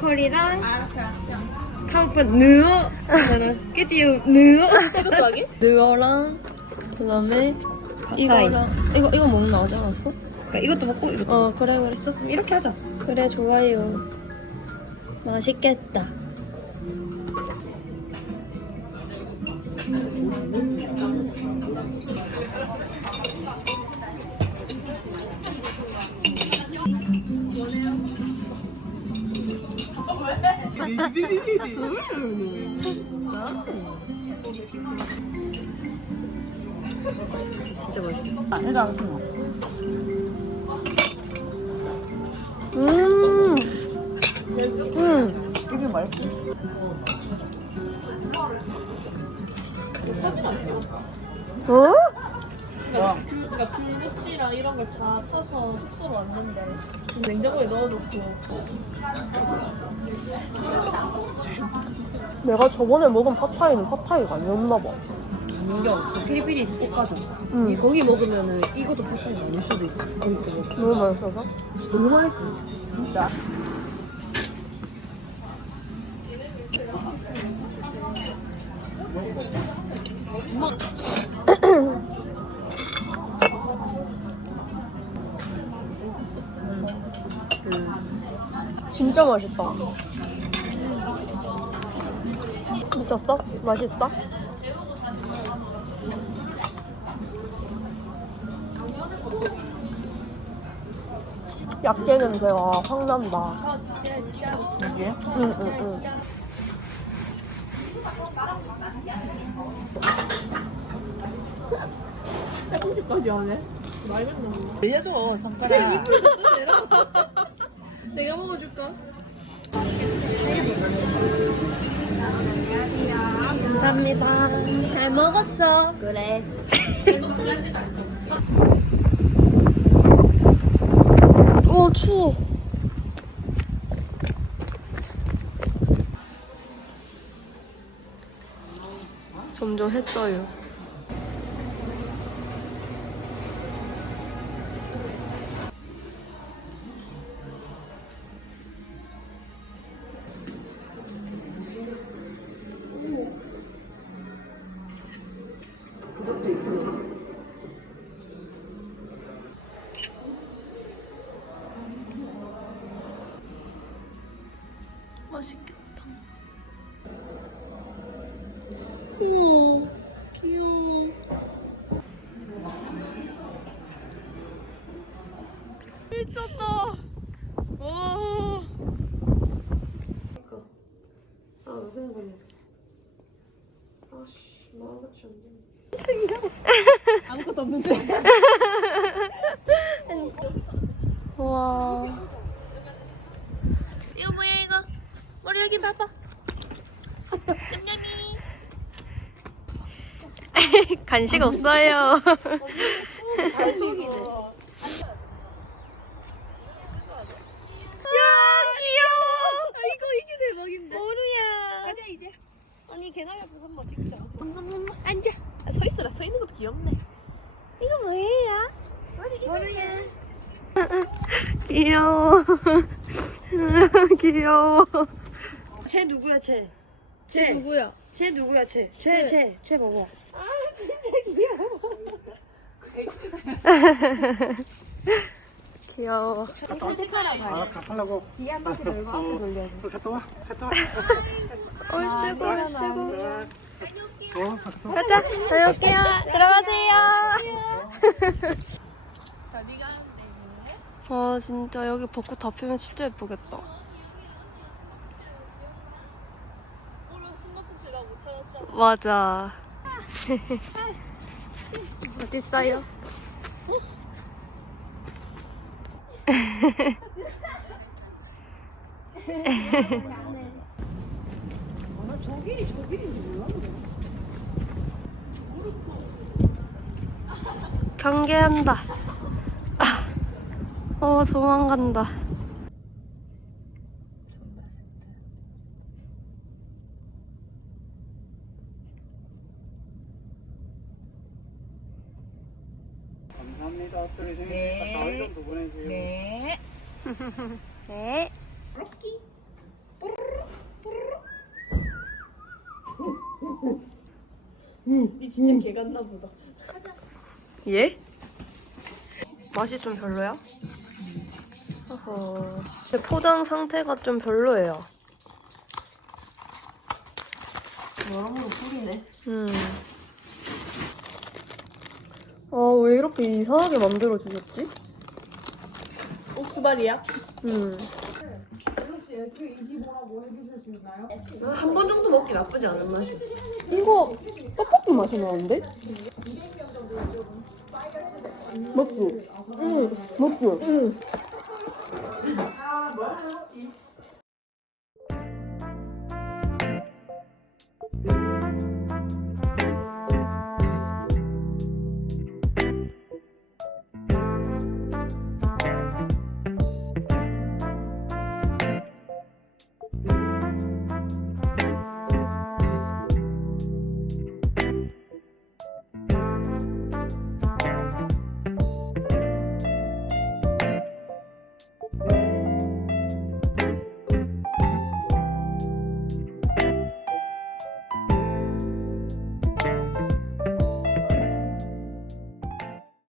팝콘 커리랑 카우픈 느어 깨띠우 느어 이것도 하기? 느어랑 그다음에 이거랑 이거 이거 먹는 거 하지 않았어? 그러니까 이것도 먹고 이것도 어 그래 먹어 그럼 이렇게 하자 그래 좋아요. 맛있겠다. 진짜 맛있겠다 음. 음. 이게 맛있어 어? 그러니까 군것질이랑 이런 걸 다 사서 숙소로 왔는데 냉장고에 넣어놓고 내가 저번에 먹은 팟타이는 팟타이가 아니었나 봐. 민경 진짜 피리피리 볶아줘 응. 이 고기 먹으면은 이것도 파타이 아닐 수도 있고 거기 거 먹고 너무 맛있어서. 너무 맛있어 진짜 진짜 맛있다. 미쳤어? 맛있어? 약재 냄새가 확 난다. 이게 응, 응, 응. 해공지까지 하네 내려줘 손가락 내가 먹어줄까? 감사합니다. 잘 먹었어. 그래. 어, 추워. 점점 해 떠요. 맛있겠다. 우와, 귀여워. 미쳤다. 와. 아, 흥분했어. 아씨, 마음같이 안 돼. 아무것도 없는데 와. 이거 뭐야 이거? 머리 여기 봐봐. 냠냠이. 간식 없어요. 귀여워. 아 이거 이게 대박인데 모루야. 가자 이제 언니 앞에서 한번 찍자. 앉아 아, 서 있어라 서 있는 것도 귀엽네 이거 뭐예요? 모르야 귀여워. 귀여워. 쟤 누구야 쟤? 쟤 누구야? 쟤 누구야 쟤? 쟤 쟤 쟤 봐봐 귀여워. 아, 가려고. 뒤에 한 바퀴 돌고 앞에 돌려 갔다 와, 갔다 와. 얼씨구 얼씨구. 어, 갔다 와. 가자. 다녀올게요. 들어가세요. 와 진짜 여기 벚꽃 다 피면 진짜 예쁘겠다. 맞아. 어딨어요? 저 길이 저 길인지 몰랐네 경계한다. 아, 어 도망간다. 감사합니다. 네. 가을 정도 보내주세요. 네. 네. 이 진짜 개 같나 보다. 예? 맛이 좀 별로야? 어허. 포장 상태가 좀 별로예요. 여러분 꿀이네. 음. 아, 왜 이렇게 이상하게 만들어 주셨지? 옥수발이야? 음. 한 번 정도 먹기 나쁘지 않은 맛이. 이거 떡볶이 맛이 나는데? 맞지? 응, 맞지? 응.